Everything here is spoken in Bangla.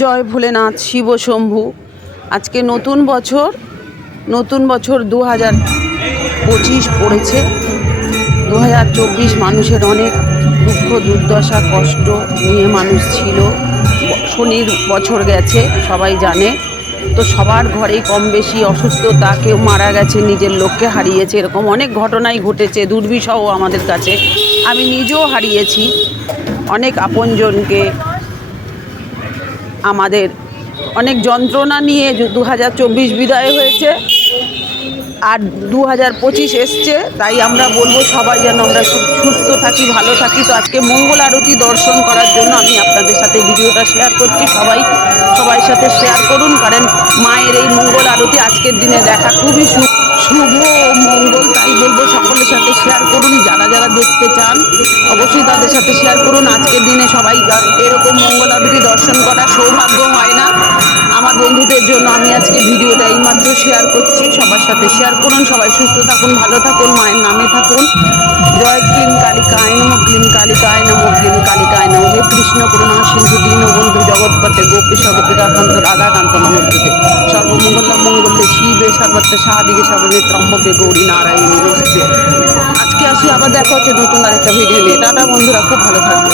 জয় ভোলেনাথ, শিব শম্ভু। আজকে নতুন বছর নতুন বছর দু হাজার পঁচিশ পড়েছে। দু হাজার চব্বিশ মানুষের অনেক দুঃখ, দুর্দশা, কষ্ট নিয়ে মানুষ ছিল। শনির বছর গেছে, সবাই জানে। তো সবার ঘরেই কম বেশি অসুস্থতা, কেউ মারা গেছে, নিজের লোককে হারিয়েছে, এরকম অনেক ঘটনাই ঘটেছে, দুর্বিষহ আমাদের কাছে। আমি নিজেও হারিয়েছি। অনেক আপনজনকে আমাদের অনেক যন্ত্রণা নিয়ে দু হাজার চব্বিশ বিদায় হয়েছে, আর দু হাজার পঁচিশ এসছে, তাই আমরা বলব সবাই যেন আমরা সুস্থ থাকি, ভালো থাকি। তো আজকে মঙ্গল আরতি দর্শন করার জন্য আমি আপনাদের সাথে ভিডিওটা শেয়ার করছি। সবাই সবাই সাথে শেয়ার করুন, কারণ মায়ের এই মঙ্গল আরতি আজকের দিনে দেখা খুবই শু- শুভ মঙ্গল, তাই বলব সকলের সাথে শেয়ার করুন। যারা যারা দেখতে চান, অবশ্যই তাদের সাথে শেয়ার করুন। আজকের দিনে সবাই এরকম মঙ্গল আরতি দর্শন করার সৌভাগ্য হয় না। আমার বন্ধুদের জন্য আমি আজকে ভিডিওটা এইমাত্র শেয়ার করছি। সবার সাথে শেয়ার করুন, সবাই সুস্থ থাকুন, ভালো থাকুন, মায়ের নামে থাকুন। জয় ক্লিন কালিকায় নম ক্লিন কালিকায় নম ক্লিন কালিকায় নম। হে কৃষ্ণ, করুণা, সিন্ধু, দীন বন্ধু জগৎপতে গোপী সগতিকান্ত রাধাকান্ত নমস্তে সর্বমঙ্গল মঙ্গলতে শিবে, সর্বত্র সাদিকে সর্বে ত্রম্বকে, গৌরী নারায়ণ আজকে আসি আবার দেখা হচ্ছে নতুন আরেকটা ভিডিও নিয়ে। টাটা বন্ধুরা, খুব ভালো থাকবে